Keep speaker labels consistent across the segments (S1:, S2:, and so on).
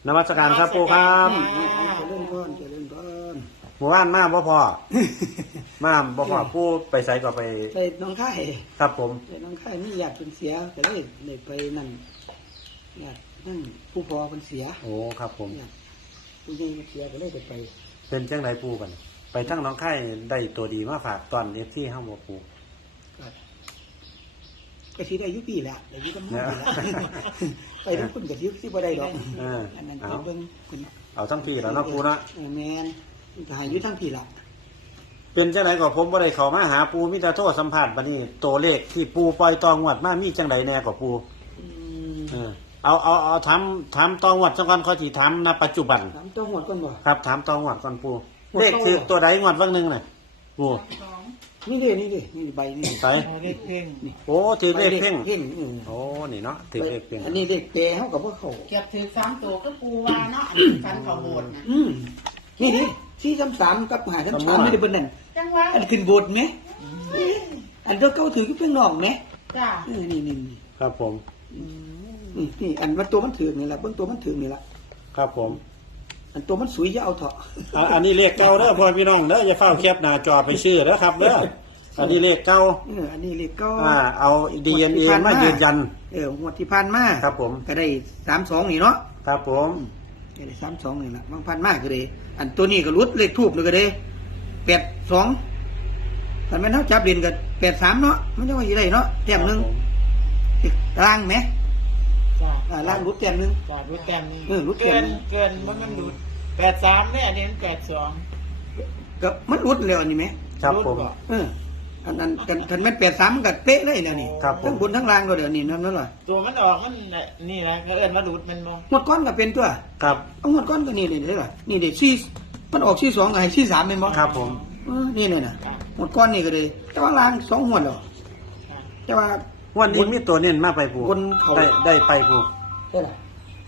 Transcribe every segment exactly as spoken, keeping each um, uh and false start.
S1: นมัสการครับปู่ครับ
S2: จะเล่นก้อนจะเล่นก้อน
S1: หมู่บ้านมาบ่พอ มาบ่พอปู่ไปใส่ก็ไป
S2: ไปน้องไข่
S1: ครับผม
S2: ไปน้องไข่นี่อยากเป็นเสียแต่เลยเลยไปนั่นอยากนั่นผู้พอเป็นเสีย
S1: โอ้ครับผม
S2: อยากผู้ใหญ่เป็นเสียก็เลยไปไป
S1: เป็นจังไดปู่บัดนี้ไปทั้งน้องไข่ได้ตัวดีมาฝากตอน เอฟ ซี เฮาบ่ปู่
S2: ก็ก็สิได้อายุปีแหละอายุก็มากปีละไปทั้งคุณกับยุคที่บ่ได้ดอก
S1: เออ
S2: อันนั้น
S1: เอา
S2: เบิ่งคุณ
S1: เอาทั้งพี่แล้วเนาะปู่เนาะ
S2: เออแม่นก็ให้อายุทั้งปีละ
S1: เป็นจังไดก็ผมบ่ได้เข้ามาหาปู่มีแต่โทรสัมภาษณ์บัดนี้ตัวเลขที่ปู่ปล่อยตองวดมามีจังไดแน่ก็ปู่
S2: อืม
S1: เออเอาเอาเอาถามถามตองวดสักก่อนค่อยสิถามณปัจจุบัน
S2: ถามตัวหมดก่อนบ่
S1: ครับถามตองวดก่อนปู่
S2: หมด
S1: เลข
S2: ตองวด
S1: คือตัวใดงวดวันหนึงน่ะปู่
S2: นี่ดินี่ดินี่ใบนี่
S1: ไป
S3: เลขเพ่ง
S1: โอ้ถือเลขเพ่ง
S2: เพ่งเออ
S1: โอ้นี่เนาะถือเลขเพ่ง
S2: อันนี้เด็กเปรเขากับพวกเขา
S3: เก็บถือสามตัวก็ปูวาเนาะอันนี้ฟันเขาโบดนะ
S2: อืมนี่ดิที่สามสามกับหาสามสามไม่ได้เป็นนั่น
S3: จังหวะ
S2: อันขึ้นโบสถ์ไหมอันตัวเก้าถือก็เพิ่งนอกไหม
S3: จ้า
S2: เออนี่นี่นี่
S1: ครับผม
S2: นี่นี่อันมันตัวมันถือนี่แหละเบื้องตัวมันถือนี่แหละ
S1: ครับผม
S2: อันตัวมันสวยจะเอาเถอะ
S1: อ่าอันนี้เลขเก่าเด้อพ่อพี่น้องเด้ออย่าเฝ้าแคปหน้าจอไปชื่อเด้อครับเด้ออันนี้เลขเก่า
S2: เอออันนี้เลขเก้า
S1: อ่าเอา ดี เอ็น เอ มายืนยัน
S2: เออหัวดที่พันมา
S1: ครับผม
S2: ก็ได้สามสองนี่เนาะ
S1: ครับผม
S2: ก็ได้สามสองนี่แหละบางพันมากก็เลยอันตัวนี้ก็รุดเลขทูบเลยก็ได้แปดสองแต่แม่นเท่าจับเด่นกับแปดสามเนาะมันจะว่าอย่างไรเนาะแต้มหนึ่งตารางไหม
S3: จ้า
S2: อ่าล่างรุดแต้มหนึ่ง
S3: จ้ารุดแต้มนี่
S2: เออรุดแต้
S3: เกิ
S2: ม
S3: น
S2: นี่
S3: เกินมันมันรุดแปดสามเนี่ยอันนี้แปดสอง
S2: ก็มันรุดแล้วอันนี้ไหม
S1: ครับผม
S2: เอออันนั้นกันกันแม่นแปดสามมันก็เป๊ะเลยเนี่ยนี่
S1: ครับผม
S2: ทั้งบนทั้งล่างก็เดี๋ยวนี้นั่นนั่นแหละ
S3: ตัวมันออกมันนี่นะก็เอิ้นว่ารุดมันมอง
S2: หมดก้อนก็เป็นตัว
S1: ครับ
S2: เอาหมดก้อนก็นี่เลยได้ป่ะนี่เด็กซี่มันออกซี่สองไงซี่สามเป็นบ่
S1: ครับผม
S2: เออนี่เลยนะหมดก้อนนี่ก็เลยแต่ว่าล่างสองหัวดหรอแต่ว่า
S1: วันนี้มีตัวเน้นมาไปปู่
S2: บนเขา
S1: ได้ได้ไปปู่
S2: ใช่หรอ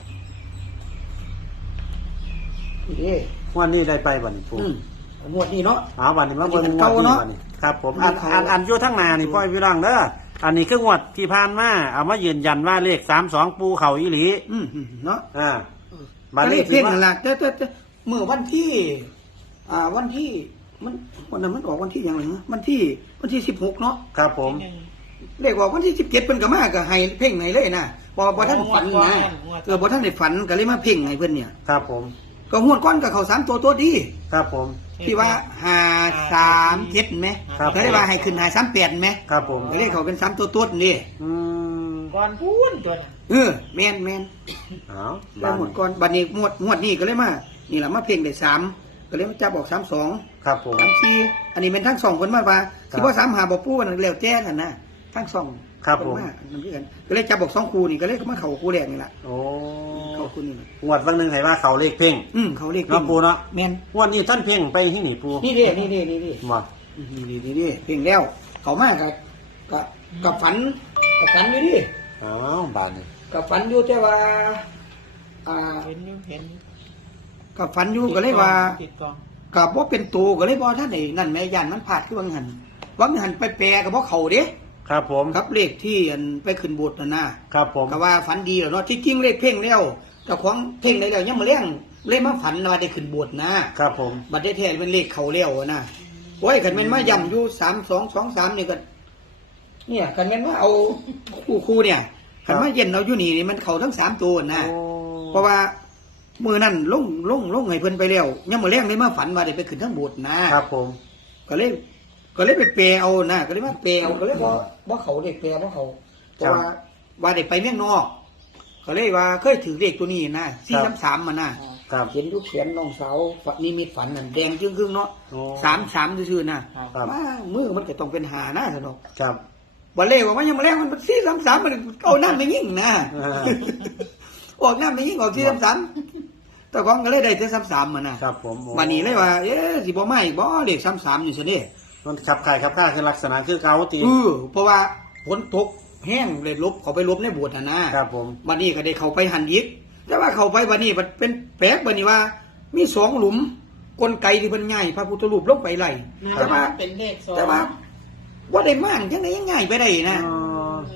S2: นี่เด้
S1: วันนี้ได้ไปบัดนี้ปู่
S2: อืมหมวดนี่เนาะ
S1: เอาบัดนี้มาเบิ่ง
S2: อันนี้
S1: ง
S2: เก่าว
S1: ดนี้
S2: เนาะ
S1: บัดนี้ครับผมอัน
S2: อันนี้เก่า
S1: อันอันอยู่ทั้งหน้านี่พ่อพี่น้องเด้ออันนี้คืองวดที่ผ่านมาเอามายืนยันว่าเลขสามสองปู่เข้าอีหลี
S2: อืมอืมเนาะ
S1: อ่า
S2: มา
S1: บัด
S2: เล
S1: นี้
S2: ข
S1: ถื
S2: เพ่
S1: อง ว่า
S2: นั่นล่ะแต่แต่แต่เมื่อวันที่ อ่าวันที่มันวันนั้นมันออกวันที่ยังไงฮะวันที่วันที่สิบหกเนาะ
S1: ครับผม
S3: หนึ่ง
S2: เลขออกวันที่สิบเจ็ดเพิ่นก็มาก็ให้เพ่งให้เลยนะบ่บ่ท่านฝันนะเออบ่ท่านได้ฝันก็เลยมาเพ่งให้เพิ่นเนี่ย
S1: ครับผม
S2: ก็งวดก้อนกับเขาสามตัวตัวดี
S1: ครับผม
S2: ที่ว่าห้าสามเจ็ดไหม
S1: ครับ
S2: ก็เลยว่าให้ขึ้นห้าสามแปดไหม
S1: ครับผม
S2: ก็เลยเขาเป็นสามตัวตัวนี่
S1: อืม
S3: ก่อนพูนตัวน่ะ
S2: เออแม่นแม่น
S1: เอา
S2: แล้วหมดก่อนบัดนี้งวดงวดนี้ก็เลยมานี่แหละมาเพ่งได้สามก็เลยมาจับบอกสามสอง
S1: ครับผม
S2: สามสี่อันนี้เป็นทั้งสองคนมาว่า
S1: ครับ
S2: สิว่าสามหาบอกปู้กันแล้วแจ้กันนะทั้งสอง
S1: ครับผม
S2: เพิ่นาอันนั้นคือกันก็เลยจับบอกสองคู่นี่ก็เลยมาเข้าคู่แรกนี่แหละ
S1: โอ้
S2: เข้าคู่นี่แหละ
S1: งวดวันหนึ่งให้ว่าเขาเลขเพ่ง
S2: อืมเขาเรียก
S1: เนาะปูเนาะ
S2: แม่น
S1: งวันนี้ท่านเพ่งไปที่หนีปู
S2: นี่เด้นี่เด้นี่เด้
S1: มา
S2: นี่นี่นี่นี่เพ่งแล้ว เขามากกับกับกับฝันกับฝันอยู่ดิ
S1: อ๋อบานนี่
S2: กับฝันอยู่แต่ว่า อ่า
S3: เห็นอยู่เห็น
S2: กับฝันอยู่ก็เลยว่า
S3: ติดกอง
S2: กับว่าเป็นตัวก็เลยบอกท่านไอ้นั่นแม่ยันมันผาดคือวังหันวังหันไปแปลกับเพราะเขาเด้
S1: ครับผม
S2: ครับเลขที่อันไปขึ้นโบสถ์น่ะนะครับ
S1: ผม
S2: ก็ว่าฝันดีแล้วเนาะที่จริงเลขเพ่งแล้วเจ้าของเพ่งได้แล้วยังมาเลี้ยงเลยมาฝันว่าได้ขึ้นโบสถ์นะครับ
S1: ผม
S2: บัดได้แท้เป็นเลขเขาแล้วนะโอ้ยกันแม่นมาย่ำอยู่สามสองสองสามนี่ก็เนี่ยกันแม่นว่าเอาคู่คู่เนี่ยกันมาเย็นเอาอยู่นี่นี่มันเขาทั้งสามตัวนะ
S1: โอ้
S2: เพราะว่ามือนั่นลงลงลงให้เพิ่นไปแล้วยังมาเลี้ยงเลยมาฝันว่าได้ไปขึ้นทั้งโบสถ์นะครับ
S1: ผม
S2: ก็เลยก็เลยไปแปลเอานะก็เลยมาแปลเอาก็เลยบ่บ่เขาเลขแปลบ่เขาเพราะว่าว่าได้ไปเมืองนอก ก็เลยว่าเคยถือเลขตัวนี้นะสี่สามสามมานะครับ เห็นทุกเขียนน้องสาวนิมิตฝันนั่นแดงจึ้งครึ่งเนาะ
S1: โอ้
S2: สามสามซื่อๆนะ
S1: ครับ
S2: ว่ามือมันก็ต้องเป็นหานะสนอก
S1: ครับ
S2: บ่เล่ว่ามันยังมาแรงมันสี่สามสามมันเอาน้ำไม่ยิ่งนะ
S1: อ่า
S2: ออกน้ำไม่ยิ่งออกสี่สามสามแต่ของก็เลยได้แต่สามสามมานะครับ
S1: ผมโอ้
S2: วันนี้เลยว่าเอ๊ะสิบ่ไม่บ่เลขสามสามอยู่ซะเด้
S1: มันขับขายขับข้าคือลักษณะคือเกาตี
S2: เออเพราะว่าฝนตกแห้งเลยลบเขาไปลบในโบสถ์น่ะนะครับ
S1: ผม
S2: วันนี้ก็ได้เข้าไปหันยิกแต่ว่าเข้าไปวันนี้มันเป็นแปลกบัดนี้ว่า มีสองหลุมกลไกที่เพิ่นง่ายพระพุทธรูปลงไปไหลแต่ว่า
S3: เป็นเลขสอง
S2: แต่ว่าว่าได้มากจังได๋ยังง่ายไปได้นะ
S1: อ๋อ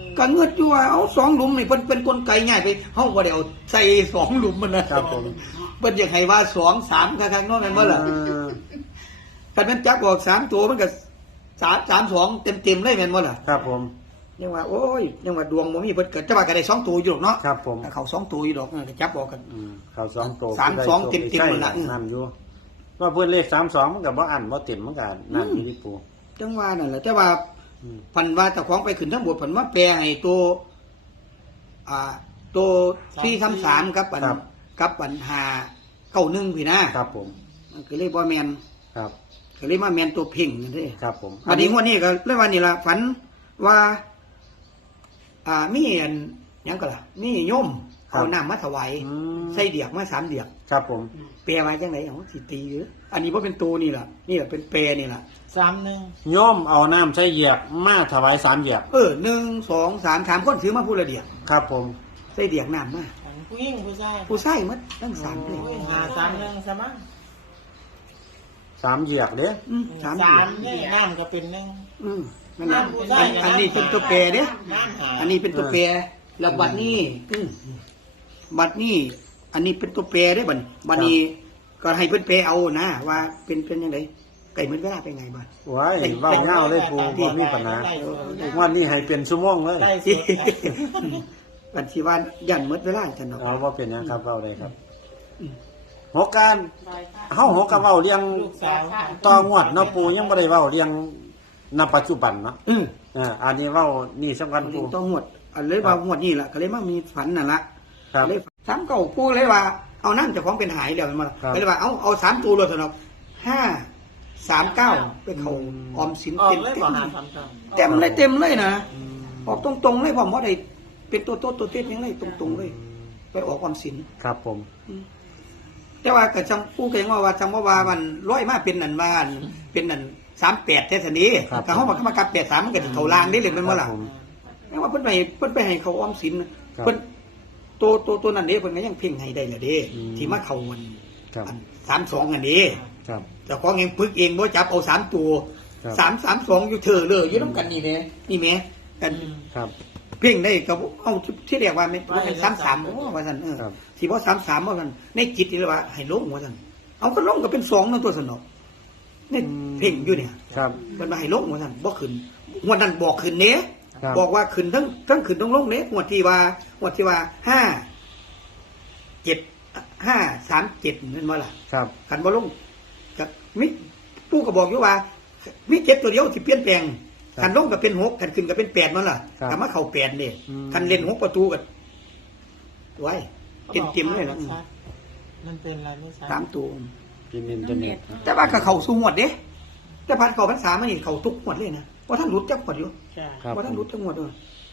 S2: ก็เงือดอยู่ว่าเอาสองหลุมนี่เพิ่นเป็นกลไกง่ายไปเฮาบ่ได้เอาใส่สองหลุมมันนะครับ
S1: ผม
S2: เพิ่นอยากให้ว่าสองสามข้างๆเนาะแม่นบ่ล่ะ
S1: เออ
S2: คันมันจับออกสามตัวมันก็สาม สาม สองเต็มๆเลยแม่นบ่ล่ะ
S1: ครับผม
S2: ยังว่าโอ้ยยังว่าดวงบ่มีเพิ่นก็จะว่าก็ได้สองตัวอยู่ดอกเนาะ
S1: ครับผม
S2: ถ้าเขาสองตัวอยู่ดอกเออก็จับออกกัน
S1: อืมเขาสองโต
S2: สามสองเต็มๆ
S1: ใช่
S2: หมดละ
S1: นั่นอยู่ว่าเพื่อนเลขสามสองมันกับว่าอันว่าเต็มมันกับนั่นอยู่ที่ปู
S2: จังว่านั่นแหละแต่ว่า
S1: อืม
S2: พันว่าเจ้าของไปขึ้นทั้งบทพันว่าแปลให้ตัวอ่าตัวสี่สามสามกับอันกับอันหาเก้าหนึ่งพี่นะครับ
S1: ผม
S2: มันก็เลยบ่แมน
S1: ครับ
S2: ก็เลยมาแมนตัวเพ่งนั่นเด้
S1: ครับผม
S2: วันนี้งวดนี้ก็เลยวันนี้ล่ะฝันว่า อ่ามีอันหยังก็ล่ะมีโยมเอาน้ำมาถวาย
S1: อืม
S2: ใส่เดียกมาสามเดียก
S1: ครับผม
S2: แปลมาจังไหนเอาสิตีหรืออันนี้ว่าเป็นตัวนี่ล่ะนี่แหละเป็นแปรนี่ล่ะ
S3: สามหนึ่ง
S1: โยมเอาน้ำใช้เหยียบมาถวายสามเหยียบ
S2: เออหนึ่งสองสามสามคนซื้อมาพูดละเดียก
S1: ครับผม
S2: ใส่เดียกน้ำมา
S3: ของผู้หญิงผู้ชาย
S2: ผู้ใส่มัดตั้งสามเลย
S3: โอ้ยหาสามหนึ่งซะมั้ง
S1: สามเหยียบเด้อ
S2: อืมสาม
S3: สา
S2: เดีย
S3: ม
S2: ก
S3: นี่น้ำก็เป็นหนึ่ง
S2: อืมนั่นแหละ
S3: น้ำผู้ใส่
S2: อันอันนี้เป็นตัวแปรเด้
S3: น้ำหา
S2: อันนี้เป็นตัวแปรแล้วบัดนี้อืมบัดนี้ อันนี้เป็นตัวแปรได้บัดบัดนี้ก็ให้เพิ่นแปรเอานะว่าเป็นเป็นยังไงไก่มันเวลาเป็นไงบ้าง
S1: ไว้เบ้าเงาเลยปูบ่มีปัญหาวันนี้ให้เป็นชั่วโมงเลย
S3: ได้สุด
S2: บัดสิว่ายันหมดเวลาจังเนาะ
S1: เอาว่าเป็นหยังครับเบ้าเลยครับ
S2: อืม
S1: หัวการเฮาหัวกะเว้าเรียง
S3: ลูกสาวค่ะ
S1: ต่องวดเนาะปูยังบ่ได้เว้าเรียงณปัจจุบันเนาะ
S2: อืม
S1: อ่าอันนี้เว้านี่สำคัญปู
S2: ต้องหมดอันเลยว่าหมดนี่แหละก็เลยมามีฝันนั่นละ
S1: ครับ
S2: เลยสามเก่าพูดเลยว่าเอานั่นเจ้าของเป็นหายแล้วมันมา
S1: ครับ
S2: เลยว่าเอาเอาสามตัวเลยสำหรับห้าสามเก้าไปเขาออมสิน
S3: ออก
S2: เต็ม
S3: เลย
S2: เต็
S3: บ่
S2: ม
S3: หาสามสาม
S2: เต็มเลยเต็มเลยนะออกตรงๆเลยผมว่าได้เป็นตัวโตตัวเต็มยังไงตรงๆเลย ไปออกออมสิน
S1: ครับผม
S2: แต่ว่าก็จำผู้เก่งว่าว่าจำว่าว่ามันร้อยมาเป็นนันว่าอันเป็นนันสามแปดเทศนีแต่เขาบอกเขามากับแปดสามมันก็จะเขาลางได้เลยเป็นว่าล่ะ
S1: ครับผม
S2: แต่ว่าเพิ่นไปเพิ่นไปให้เขาออมสินเพิ่นตัวตัวตัวนั้นเด้เพิ่นก็ยังเพ่งให้ได้ละเด้
S1: อืม
S2: ที่มาเข้ามัน
S1: ครับ
S2: อันสามสองอันนี้
S1: ครับ
S2: แต่ของเองพึกเองบ่จับเอาสามตัว
S1: ครับ
S2: สามสามสองอยู่เธอเลยอยู่น้ำกันนี่แหละนี่แหม่กัน
S1: ครับ
S2: เพ่งได้ก็เอาที่เรียกว่าไม่เป็นสามสามว่าซั่นเออ
S1: ครับ
S2: สิบ่สามสามว่าซั่นในจิตนี่ว่าให้ลงว่าซั่นเอาก็ลงก็เป็นสองนั่นตัวสนอกนี่เพ่งอยู่เนี่ย
S1: ครับ
S2: มันมาให้ลงว่าซั่นบ่ขึ้นงวดนั้นบอกขึ้นเด้
S1: ครับ
S2: บอกว่าขึ้นทั้งทั้งขึ้นทั้งลงเด้งวดที่ว่า งวดที่ว่าห้าเจ็ดห้าสามเจ็ดนั่นว่าล่ะ
S1: ครับ
S2: ขันบ่ลงกับมิปู่ก็บอกอยู่ว่ามีเจ็ดตัวเดียวที่เปลี่ยนแปลงขันลงก็เป็นหกขันขึ้นก็เป็นแปดนั่นล่ะ
S1: ครับ
S2: แต่มาเข้าแปดเด้
S1: อืม
S2: ขันเล่นหกประตูกันไว้เต็มเต็มๆเลยล่ะ
S3: มันเป็นอะไรไม่ทราบ
S2: สามตัว
S1: กินอินเทอร์เน็ต
S2: แต่ว่าก็เข้าสู่งวดเด้แต่พันเข้าพรรษามานี่เข้าทุกงวดเลยนะว่าท่านหลุดจักงวดอยู่
S3: จ้ะ
S1: ครับ
S2: ว่าท่านหลุดจักงวดด้วย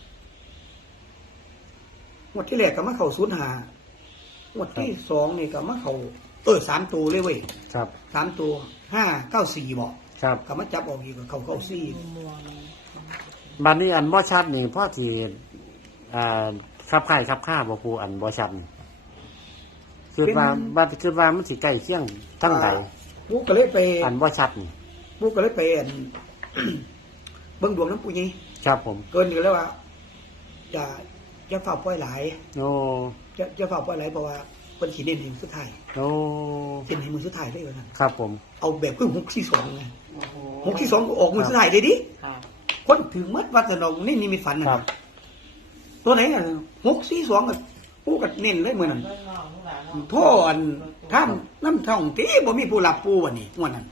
S2: งวดที่แรกก็มาเข้าศูนย์หางวดที่สองนี่ก็มาเข้าเออสามตัวเลยเว้ย
S1: ครับ
S2: สามตัวห้าเก้าสี่บอก
S1: ครับ
S2: ก็มาจับออกอีกก็เข้าเก้าสี่
S3: มัวมัน
S1: บัดนี้อันบ่ชัดนี่พ่อที่อ่าขับค่ายขับค่าบ่ปูอันบ่ชัดนี่คือว่าบัดคือว่ามันสิใกล้เคียงทั้งใด
S2: ปุ๊กก็เลยไป
S1: อันบ่ชัดนี่
S2: ปุ๊กก็เลยไปอัน เบิ่งดวงน้ำปุยนี่
S1: ครับผม
S2: เกินอยู่แล้วว่าจะจะฝ่าปล่อยหลาย
S1: โอ้
S2: จะจะฝ่าปล่อยหลายเพราะว่าเป็นขีเด่นถึงสุดท้าย
S1: โอ้
S2: เห็นให้มือสุดท้ายได้เลยนะ
S1: ครับผม
S2: เอาแบบเพิ่งหกที่สองไง
S3: โอ้โห
S2: หกที่สองก็ออกมือสุดท้ายเลยดิ
S3: ค่ะ
S2: คนถึงมัดวัดสนองนี่นี่มีฝันนะครับ ตัวไหนอ่ะหกสี่สองกับปูกับเน้นเลยเหมือนนั้น
S3: เรื่องนอกทั้งหลายเนาะ
S2: โทษอันท่ามน้ำท่องที่บ่มีผู้หลับปูวันนี้งวันนั้น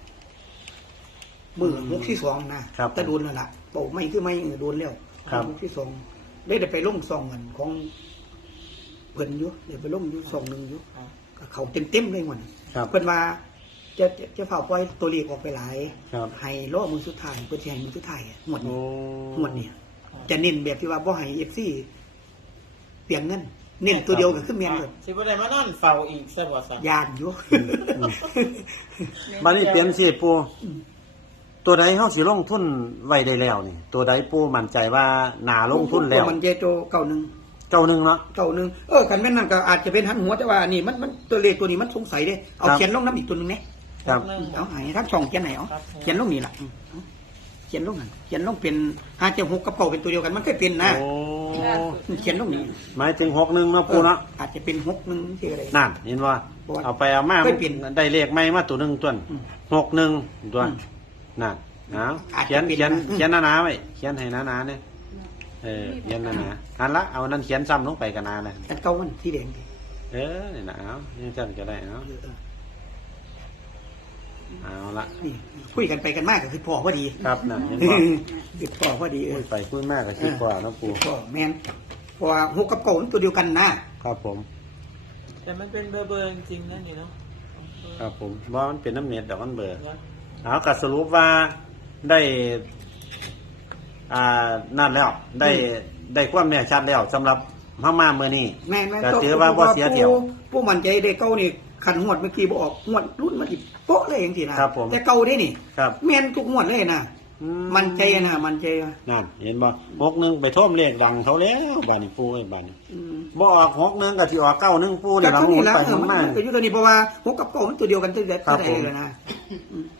S2: มือหกที่สองนะครับ แต่โดนแล้วล่ะเป่าไม่คือไม่โดนแล้ว
S1: ครับ
S2: หกที่สองได้ได้ไปลงซองกันของเพิ่นอยู่ได้ไปลงอยู่ซองหนึ่งอยู่ก็เขาเต็มเต็มๆเลยงวันนั้น
S1: ครับ
S2: เพิ่นว่าจะจะจะเฝ้าปล่อยตัวเลขออกไปหลาย
S1: ครับ
S2: ให้ล้อมือสุดท้ายเพื่อที่ให้มือสุดท้ายอะหมด
S1: โอ้
S2: นี้หมดเนี่ยจะเน้นแบบที่ว่าบ่ให้เอฟซีเปลี่ยนเงินเน้นตัวเดียวก็คือเมียนเลย
S3: สิบ่ได้มานั่นเฝ้าอีกซะบ่ซะ
S2: ยานอยู่
S1: บัดนี้เปลี่ยนสิปูตัวใดเฮาสิลงทุนไว้ได้แล้วนี่ ตัวใดปูมั่นใจว่าน่าลงทุนแล้ว
S2: มันเจโจเก้าหนึ่ง
S1: เจ้าหนึงเนาะ
S2: เก้าหนึ่งเออคันแม่นนั่นก็อาจจะเป็นหันหัวแต่ว่านี่มันมันตัวเลขตัวนี้มันสงสัยเด้เอา
S1: ครับ
S2: เขียนลงน้ำอีกตัวหนึงเนี่ย
S1: ครับ
S2: เอาให้ทั้งสองเขียนไหนเอาเขียนลงนี่ล่ะอืมเอาเขีขียนลงนั่นเขียนลงเป็นห้าเจ็ดหกกับเก้าเป็นตัวเดียวกันมันเคยเป็นนะ
S1: โอ้
S2: เขียนลงนี่
S1: หมายถึงหกหนึ่งเนาะปูเนาะ
S2: อาจจะเป็นหกหนึ่งที่อะไร
S1: นั่นเห็นว่า
S2: บ่ว่า
S1: เอาไปเอามา
S2: เคยเปลี่ยน
S1: ได้เลขใหม่มาตัวหนึ่งตัว
S2: อืม
S1: หกหนึ่งตัว
S2: อืม
S1: นั่นเอา
S2: อาจจะ
S1: เขียน
S2: เป็น
S1: เขียน
S2: นะอืม
S1: เขียนหนาๆไว้เขียนให้หนาๆเนี่ยเออเขียนหนาๆอันละเอานั่นเขียนซ้ำลงไปกันนาเลย
S2: อันเก่ามันที่แดงดิ
S1: เออนี่นะเอายังจันก็ได้เอา
S2: เออเออ
S1: เอาละ
S2: นี่คุยกันไปกันมากก็คือพ่อพอดี
S1: ครับนั่นเห็น
S2: เอ
S1: บ่
S2: อคือพ่อพอดีเอ
S1: พู
S2: อ
S1: ดไปพูดมากก็คิดกว่าเนาะปู
S2: คือพ่อแม่นเพราะว่าหกกับเก้ามันตัวเดียวกันนะครับ
S1: ผม
S4: แต่มันเป็นเบอร์เบอร์จริงๆนั่นนี่เนาะ
S1: ครับผมว่ามันเป็นน้ำเน็ตดอกมันเบอร์เอากัสรุปว่าได้ อ่านั่นแล้ว ได้ได้ความแน่ชัดแล้วสำหรับพม่าเมื่อนี้
S2: แม่นแม่น
S1: ก็ถือว่าบ่เสียเที่ยว
S2: ผู้ผู้มั่นใจได้เก้านี่ขันหวดเมื่อกี้บ่ออกหวดรุ่นมาอีกโป๊ะเลยอย่างที่นะครับ
S1: ผม
S2: แต่เก่าได้นี่
S1: ครับ
S2: แม่นทุกหวดเลยนะ
S1: อื
S2: มันใจนะมันใจนะ
S1: นั่นเห็นบ่หกหนึ่งไปท่วมเลขดังเขาแล้วบ้านนี้ปูไอ้บ้านนี้
S2: อืม
S1: บ่ออกหกหนึ่งก็ที่ออกเก้าหนึ่งปู
S2: แต่
S1: เนี่ยเรา
S2: เท่า
S1: หมุ
S2: นี้
S1: น
S2: แล้ว
S1: ไป
S2: เอ
S1: ห
S2: อ
S1: มุน
S2: มัน
S1: มา
S2: ก็อยู่ตัวนี้เพราะว่าหกกับเก้ามันตัวเดียวกันตั้งแต่
S1: ครั
S2: ตั้
S1: บ
S2: ง
S1: ผม
S2: แต่เลยนะอืม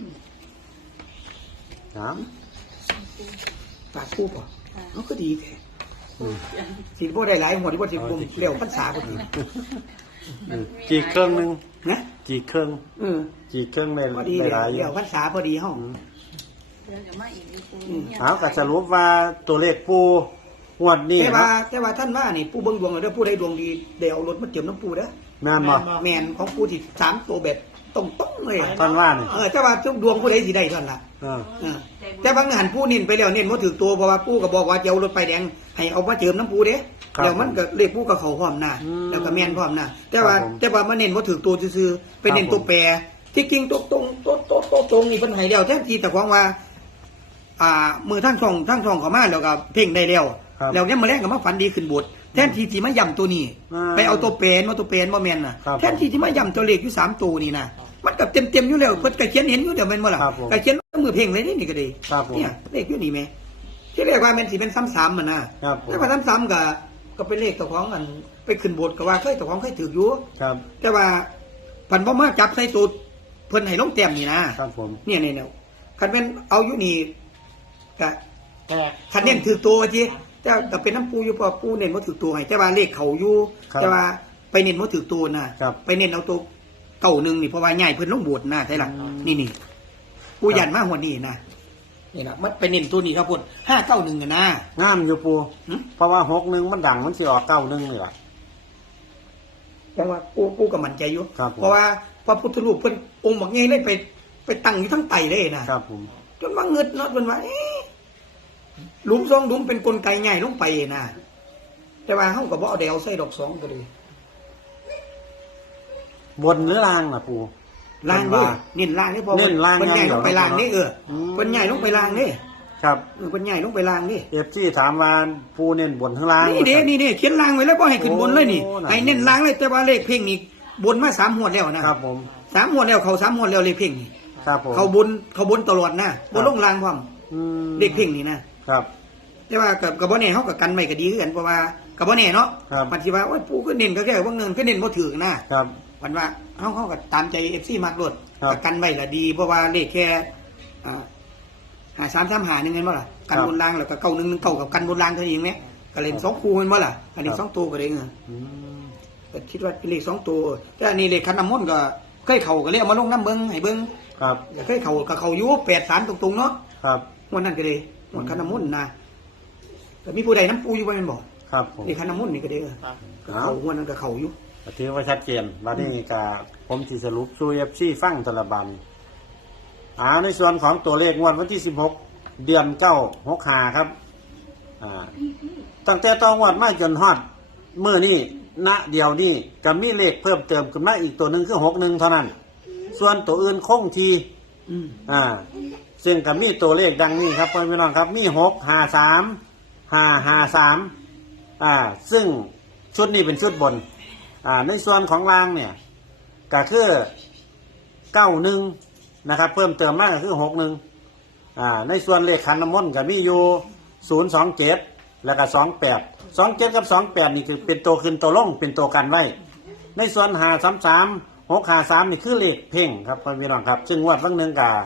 S1: ครับ
S2: ฝากคู่ป่ะเขาก็ดีแท้
S1: อืม
S2: สิบ่ได้หลายหวดที่ว่าสิบ่เร็วพรรษาพอดี
S1: อืมกี่เครื่องหนึง
S2: นะ
S1: กี่เครื่อง
S2: เออ
S1: กี่เครื่องได้
S2: พอดี
S1: ได้
S2: เร็
S1: หลา
S2: วย
S1: อยู่
S2: เร็วพรรษาพอดีเฮา
S1: อืม
S3: เดี๋ยวจะมาอีกอีกปู
S2: อืม
S1: เอาก็สรุปว่าตัวเลขปูงวดนี้
S2: แต่ว่า
S1: เนาะ
S2: แต่ว่าท่านว่านี่ผู้เบิ่งดวงแล้วเด้อผู้ใดดวงดีได้เอารถมาเจิมน้ำปูเด้อ
S1: แม่นบ่
S2: แม่นของผู้ที่สามตัวแบบตรงๆเลย
S1: ท่านว่านี่
S2: เออแต่ว่าทุกดวงผู้ใดสิได้เท่านั้นล่ะ
S1: เออ
S2: เออแต่บางหันผู้นินไปแล้วเน้นบ่ถือตัวเพราะว่าผู้ก็บอกว่าจะเอารถไปแดงให้เอามาเจิมน้ำปูเด้
S1: ครับ
S2: เดี๋ยวมันก็เลขผู้กับเขาพร้อมหน้า
S1: อืม
S2: แล้วก็แม่นพร้อมหน้าแต่ว่า
S1: ครับผม
S2: แต่ว่ามันเน้นบ่ถือตัวซื่อๆไปเน้น
S1: ครับผม
S2: ตัวแปรที่จริงตัวตรงตัวตัวตัวตรงนี่เพิ่นให้แล้วแท้ที่แต่ของว่า อ่ามือทั้งช่องทั้งช่องเขามาแล้วก็เพ่งได้แล้ว
S1: ครับ
S2: แล้วเนี่ยมาแรงก็มาฝันดีขึ้นบทแทนที่ที่มาย่ำตัวนี้
S1: อ่า
S2: ไปเอาตัวเป็นมาตัวเป็นมาแมนน่ะ
S1: ครับ
S2: แทนที่ที่มาย่ำตัวเลขอยู่สามตัวนี่นะมันกับเต็มเต็มๆอยู่แล้วเพิ่นก็เขียนเห็นอยู่เดี๋ยวแม่นบ่ล่ะ
S1: ครับผม
S2: ก็เขียนมือเพ่งเลยนี่นี่ก็ดี
S1: ครับผม
S2: เนี่ยเลขอยู่นี่แม่ที่เรียกว่ามันสิเป็นซ้ำๆมันนะครับ
S1: ผม
S2: แต่ว่าซ้ำๆก็ก็เป็นเลขเจ้าของมันไปขึ้นบทก็ว่าเคยเจ้าของเคยถืออยู่
S1: ครับ
S2: แต่ว่าพันบ่มาจับใส่ตัวเพิ่นให้ลงแต้มนี่นะครับ
S1: ผม
S2: เนี่ยเนี่ยๆคันเป็นเอาอยู่นี่ก็
S4: แต่
S2: คันเน้นถือตัวจีแต่ก็เป็นน้ำปูอยู่เพอปูเน้นว่าถือตัวให้แต่ว่าเลขเขาอยู่
S1: ครับ
S2: แต่ว่าไปเน้นว่าถือตัวนะครับ ไปเน้นเอาตัวเก่าหนึ่งนี่เพราะว่าใหญ่เพิ่นลงโบวชนะใช่หรอ
S1: อืม
S2: นี่นี่ปูยันมาหัวนี่นะนี่นะมันไปเน้นตัวนี้ครับพุ่นห้าเก้าหนึ่งนะ
S1: งามอยู่ปู
S2: หึ
S1: เพราะว่าหกหนึ่งมันดังมันสิออกเก้าหนึ่งนี่ล่ะ
S2: แต่ว่าปูปูก็มั่นใจอยู่
S1: ครับผม
S2: เพราะว่าพระพุทธรูปเพิ่นองค์บักเงี้ยเลยไปไปตั้งอยู่ทั้งไตเลยนะครับ
S1: ผม
S2: จนว่าเงิดเนาะเพิ่นว่าเอ๊ะหลุมสองหลุมเป็นกลไกใหญ่ลงไปนะแต่ว่าเฮาก็บ่เอาเดวใส่ดอกสองก็เลย
S1: บนหรือล่างล่ะปู
S2: ล่างนี่เน้นล่างนี่พอ
S1: เน้นล่าง
S2: เพิ่นใหญ่
S1: อย่างเดียว
S2: ลงไปล่างนี่เออ
S1: อืม
S2: เพิ่นใหญ่ลงไปล่างนี่
S1: ครับ
S2: เออเพิ่นใหญ่ลงไปล่างนี่
S1: เอฟซีถามว่าปูเน้นบนข้างล่าง
S2: นี่เด้นี่นี่เขียนล่างไว้แล้วบ่ให้ขึ้นบนเลยนี่
S1: โอ้น่ะ
S2: ให้เน้นล่างเลยแต่ว่าเลขเพ่งนี่บนมาสามหวดแล้วนะครับ
S1: ผม
S2: สามหวดแล้วเขาสามหวดแล้วเลขเพ่งนี่
S1: ครับผม
S2: เขาบนเขาบนตลอดนะบ่ลงล่างพร้อม
S1: อืม
S2: เลขเพ่งนี่นะครับ แต่ว่ากับกับบ่แน่เฮาก็กันไว้ก็ดีคือกันเพราะว่ากับบ่แน่เนาะ
S1: ครับ
S2: มันสิว่าโอ้ยปู่ก็เน้นก็แค่ว่าเงินก็เน้นบ่ถูกนะครับ มันว่าเฮาเฮาก็ตามใจ เอฟ ซี มักโลด
S1: ครับ
S2: ก็กันไว้ละดี เพราะว่าเลขแค่อ่าหาสามสามหานึงเห็นบ่ล่ะกัน
S1: ครับ
S2: บนรางแล้วก็เก้าหนึ่งหนึ่งเก้ากับกันบนรางเท่านี้เองไหมก็เล่นสองคู่เห็นบ่ล่ะอันนี้
S1: ครับ
S2: สองตัวก็เลยเงิน
S1: อืม
S2: ก็คิดว่าเป็นเลขสองตัวแต่อันนี้เลขคันน้ำมนต์ก็เคยเข้าก็เลยเอามาลงน้ำเบิ่งให้เบิ่ง
S1: ครับ
S2: ก็เคยเข้าก็เข้าอยู่แปดสามตรงๆเนาะ
S1: ครับ
S2: งวดนั้นก็เลยงวดคันน้ำมนต์นะแต่มีผู้ใดน้ำปูอยู่บ่แม่นบ่
S1: ครับผม
S2: นี่คันน้ำมนต์นี่ก็เด้อก็เข้างวดนั้นก็เข้าอยู่
S1: ก็ถือว่าชัดเจนบัดนี้ก็ผมสิสรุปสู่เอฟซีฟังแต่ละบันอ่าในส่วนของตัวเลขงวดวันที่สิบหกเดือนเก้าหกหาครับอ่าตั้งแต่ตองวดมาจนฮอดมื้อนี้ณเดียวนี้ก็มีเลขเพิ่มเติมขึ้นมาอีกตัวหนึ่งคือหกหนึ่งเท่านั้น ส่วนตัวอื่นคงที
S2: อืม
S1: อ่าซึ่งก็มีตัวเลขดังนี้ครับพ่อพี่น้องครับมีหกห้าสามห้าห้าสามอ่าซึ่งชุดนี้เป็นชุดบนอ่าในส่วนของรางเนี่ยก็คือเก้าหนึ่งนะครับเพิ่มเติมมากก็คือหกหนึ่งอ่าในส่วนเลขขันน้ำมนต์ก็มีอยู่ศูนย์สองเจ็ดแล้วก็สองแปดสองเจ็ดกับสองแปดนี่คือเป็นตัวขึ้นตัวลงเป็นตัวกันไว้ ในส่วนหาสามสามหกหาสามนี่คือเลขเพ่งครับพ่อพี่น้องครับซึ่งงวดวันหนึ่งกับ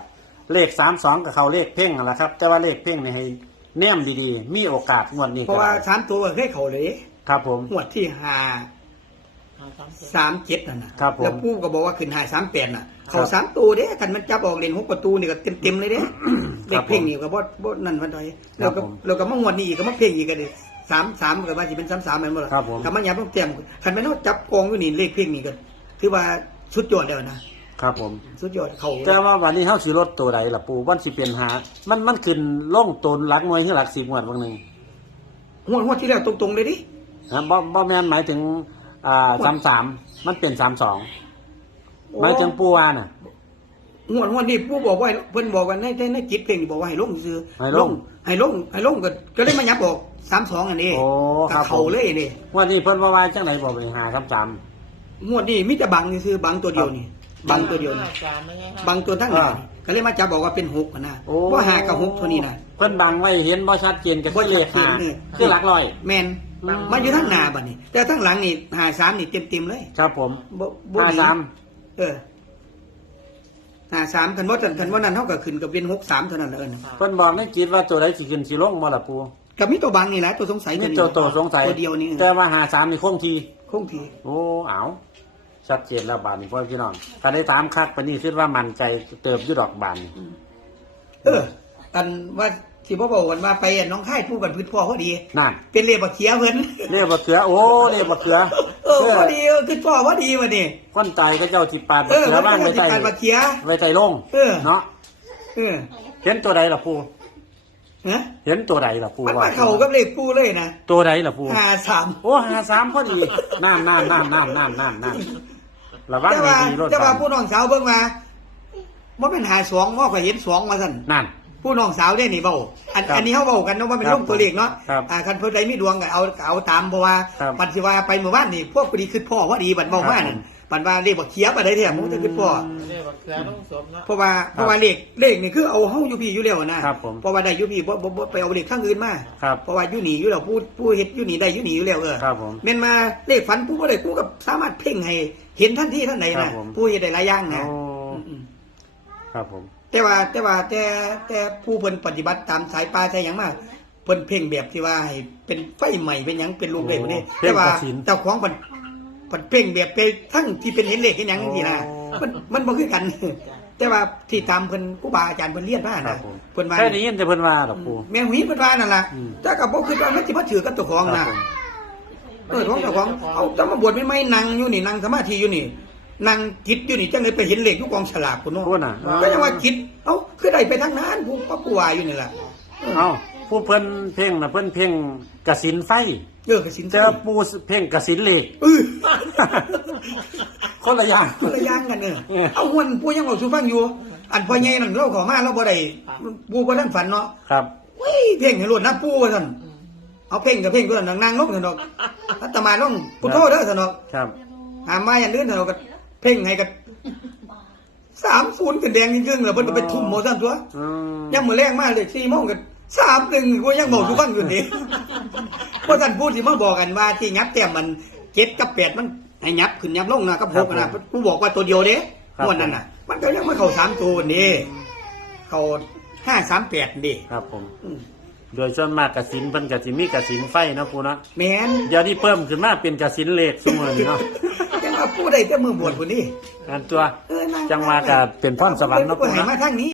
S1: เลขสามสองกับเขาเลขเพ่งนั่นแหละครับ แต่ว่าเลขเพ่งเนี่ยให้แนมดีๆ มีโอกาสงวดนี้
S2: เพราะว่าสามตัวเคยเขาเลย
S1: ครับผม
S2: งวดที่ห้า
S4: หาสามเจ็ด
S2: สามเจ็ดนั่นนะครับ
S1: ผม
S2: แล้วปู่ก็บอกว่าขึ้นห้าสามแปดน่ะ เขา
S1: ครับ
S2: สามตัวเด้กันมันจับออกเล่นหกประตูนี่ก็เต็มๆเลยเด้
S1: ค
S2: เล
S1: รั
S2: ข
S1: บ
S2: เพ่งนี่ก็บ่บ่นั่นวันใดแล้วก็
S1: ผม
S2: แล้วก็มางวดนี้อีกก็มาเพ่งอีกก็ได้สามสามก็ว่าสิเป็นสามสามแม่นบ่ล่ะ
S1: ครับผม
S2: ก็มันยับต้องเต็มคันแม่นเอาจับกองอยู่นี่เลขเพ่งนี่ก็ถือว่าสุดยอดแล้วนะครับ
S1: ผม
S2: สุดยอดเขา
S1: แต่ว่าวันนี้เฮาสิลดตัวใดล่ะปูวันสิเป็นหามันมันขึ้นลงตนหลักหน่วยหรือหลักสิบงวดบางหนึง
S2: งวดงวดที่แล้วตรงๆเลยดิ
S1: นะบ่บ่แม่นหมายถึงอ่าสามสามมันเป็นสามสองหมายถึงปูว่าน่ะ
S2: งวดงวดนี้ปู่บอกว่าเพิ่นบอกว่าในในในจิตเพ่งนี่บอกว่าให้ลงซื่อ
S1: ให้ลง
S2: ให้ลงให้ลงก็ก็เลยมายับออกสามสองอันนี้
S1: โอ้ครับ
S2: ก็เขา
S1: ผม
S2: เลยนี่
S1: วันนี้เพิ่นว่าว่าจังไดบ่ไปหาสามสาม
S2: งวดนี้มีแต่บังนี่ซื้อบังตัวเดียวนี่บังตัวเดียวนี่
S4: ห้าสามไม่ใช่ห้า
S2: บังตัวทั้งนี้
S1: อ่า
S2: ก็เลยมาจับบอกว่าเป็นหกอะนะ
S1: โอ้
S2: ว่าหากับหกเท่านี้นะ
S1: เพิ่นบังไว้เห็นบ่ชัดเจนกับ
S2: บ่
S1: เล
S2: ชั
S1: ข
S2: ดเจน
S1: หา
S2: เลย
S1: คือหลักร้อย
S2: แมนมาอยู่ทั้งหน้าบัดนี้ แต่ทั้งหลังนี่หาสามนี่เต็มๆเลย
S1: ครับผม
S2: บ่บ่
S1: ห้าสาม
S2: เออหาสามคันว่าคันว่านั้นเท่ากับขึ้นกับเป็นหกสามเท่านั้นแหละเออ
S1: เพิ่นบอกในจิตว่าตัวใดสิขึ้นสิลงบ่ล่ะปู
S2: กับมีตัวบังนี่แหละตัวสงสัย
S1: นี่
S2: นี้
S1: ตัวตัวสงสัย
S2: ตัวเดียวนี่
S1: แต่ว่าหาสามนี่คงที
S2: คงที
S1: โอ้เอาชัดเจนแล้วบานนี่พ่อพี่น้องถ้าได้ถามคักปานนี้คิดว่ามันใจเติบอยู่ดอกบานนี่
S2: เออ อันว่าที่พ่อบอกกันว่าไปอันน้องค่ายผู้กันพื้นพ่อเขาดี
S1: นั่น
S2: เป็นเรียบบักเขียเพิ่น
S1: เรียกบักเขือโอ้เรียกบักเขือ
S2: เออพอดีเออคือพ่อพอดีวะนี่
S1: คนตายก็เจ้าจิปาด
S2: เอ
S1: บัก
S2: อ
S1: เขือบ้าง
S2: มัน
S1: ไว้
S2: ก็
S1: ใจ
S2: สิการบักเขีย
S1: ไว้ใจลง
S2: เออ
S1: เนาะ
S2: เออ
S1: เห็นตัวใดล่ะปู
S2: นะ
S1: เห็นตัวใดล่ะปู
S2: มัน
S1: ว่า
S2: มาเข้ากับเลขปูเลยนะ
S1: ตัวใดล่ะปู
S2: ห้าสาม
S1: โอ้หาสามพอดีนั่นนั่นนั่นนั่นนั่นนั่นนั่นระวัง
S2: แต่ว่า
S1: ดีๆรถ
S2: แต่ว่า
S1: บัง
S2: ผู้น้องสาวเบิ่งมาว่าเป็นหาสองว่าข่อยเห็นสองมาสั่น
S1: นั่น
S2: ผู้น้องสาวได้นี่เบาอัน
S1: ครับ
S2: อันนี้เขาเบากันเนาะว่าเป็น
S1: ครับ
S2: ลูกตัวเลขเนาะ
S1: ครับ
S2: อ่าคันเพิ่นใดมีดวงก็เอาเอาตามเพราะว่า
S1: ครับ
S2: ปัจจุบันไปเมื่อวานนี่พวกพอดีคือพ่อพอดีบัดเบาว่านั่น
S1: ครับ
S2: ปันว่าเลขบักเขียบอะไรเนี่ยผมจะคือพ่อ
S4: เรียกว่าเสือต้องสมเนาะ
S2: เพราะว่าเพราะว่าเลขเลขนี่คือเอาเฮาอยู่พี่อยู่แล้วนะครับ
S1: ผม
S2: เพราะว่าได้อยู่พี่บ่บ่บ่ไปเอาเลขข้างอื่นมา
S1: ครับ
S2: เพราะว่าอยู่นี่อยู่แล้วผู้ผู้เฮ็ดอยู่นี่ได้อยู่นี่อยู่แล้วเออ
S1: ครับผม
S2: แม่นมาเลขฝันผู้บ่ได้ผู้ก็สามารถเพ่งให้เห็นทันทีทันใด
S1: ครั
S2: นะ
S1: บผม
S2: ผู้เฮ็ดได้หลายอย่างนะ
S1: โอ้
S2: อืม
S1: ครับผม
S2: แต่ว่าแต่ว่าแต่แต่ผู้เพิ่นปฏิบัติตามสายป่าใช่หยังมาเพิ่นเพ่งแบบที่ว่าให้เป็นไฟใหม่เป็นหยังเป็นรูปได้บ่นี่
S1: โอ้เพ่ง
S2: แต่ว่าก
S1: ฐิน
S2: เจ้าของเพิ่นเพิ่นเพ่งแบบไปทั้งที่เป็นเห็นเลขเห็นหยังจังซี่นะ
S1: โอ้
S2: มันมันบ่คือกัน แต่ว่าที่ตามเพิ่นครูบาอาจารย์เพิ่นเรียนมา
S1: ครั
S2: นะ
S1: บผม
S2: เพิ่นว่า
S1: แค่นี้ยินแต่เพิ่นว่าดอกปู
S2: แม่หุยเพิ่นว่านั่นล่ะ
S1: อืม
S2: แต่ก็บ่คิดว่ามันสิมาถือกับเจ้าของ
S1: ครั
S2: นะ
S1: บผม
S2: เออของเจ้าของเอาจะมาบวชไม่ไม่นั่งอยู่นี่นั่งสมาธิอยู่นี่นั่งจิตอยู่นี่จังเลยไปเห็นเลขอยู่กองฉลากพุ่นเนาะ
S1: พูดน่ะ
S2: ก็ยังว่าจิตเอ้าคือได้ไปทางนั้นผู้ป้าผู้ว่าอยู่นี่ล่ะ
S1: เอ้าผู้เพิ่นเพ่งน่ะเพิ่นเพ่งกสินไฟ
S2: เออกสิน
S1: เจอปูเพ่งกสินเหล็ก
S2: เออ
S1: คนละอย่าง
S2: คนละอย่างกันเออ
S1: เออ
S2: เอาหวนผู้ยังเอาสู่ฟังอยู่ อันพ่อใหญ่นั่นเราเข้ามาเราบ่ได้ปู่บ่ทันฝันเนาะ
S1: ครับ
S2: เฮ้ยเพ่งให้รวดนะปู่ว่าซั่นเอาเพ่งกับเพ่งตัวนั้นนางลงซั่นดอกอาตมาลงพุทโธเด้อซั่นดอก
S1: ครับ
S2: หามาอย่างอื่นซั่นดอกก็เพ่งให้กับสามศูนย์เป็นแดงจริงๆแล้วเพิ่นก็ไปทุ่มหมดซั่นตัว
S1: อืม
S2: ยังมื้อแรงมาเลยสี่โมงก็สามหนึ่งกูยังบอกสู่ฟังอยู่นี่ เพราะท่านพูดสิมาบอกกันว่าที่งับแต้มมันเจ็ดกับแปดมันให้ยับขึ้นยับลงนะกับหกนะกูบอกว่าตัวเดียวเด้งวดนั้นน่ะ มันก็ยังไม่เข้าสามตัวนี่เข้าห้าสามแปดนี่
S1: ครับผม
S2: อืม
S1: โดยส่วนมากกสินเพิ่นก็สิมีกสินไฟเนาะปูเนาะ
S2: แม่น
S1: เดี๋ยวนี้เพิ่มขึ้นมาเป็นกสินเหล็กซุมื้อนี้เนาะ
S2: ยังมาพูดได้แต่มือบวชพุ่นนี่
S1: อันตัว
S2: เออนั่
S1: จังว่าก็เป็นพรสวรรค์เนาะ
S2: กู
S1: ปู
S2: ให้
S1: เนาะ
S2: มาทางนี้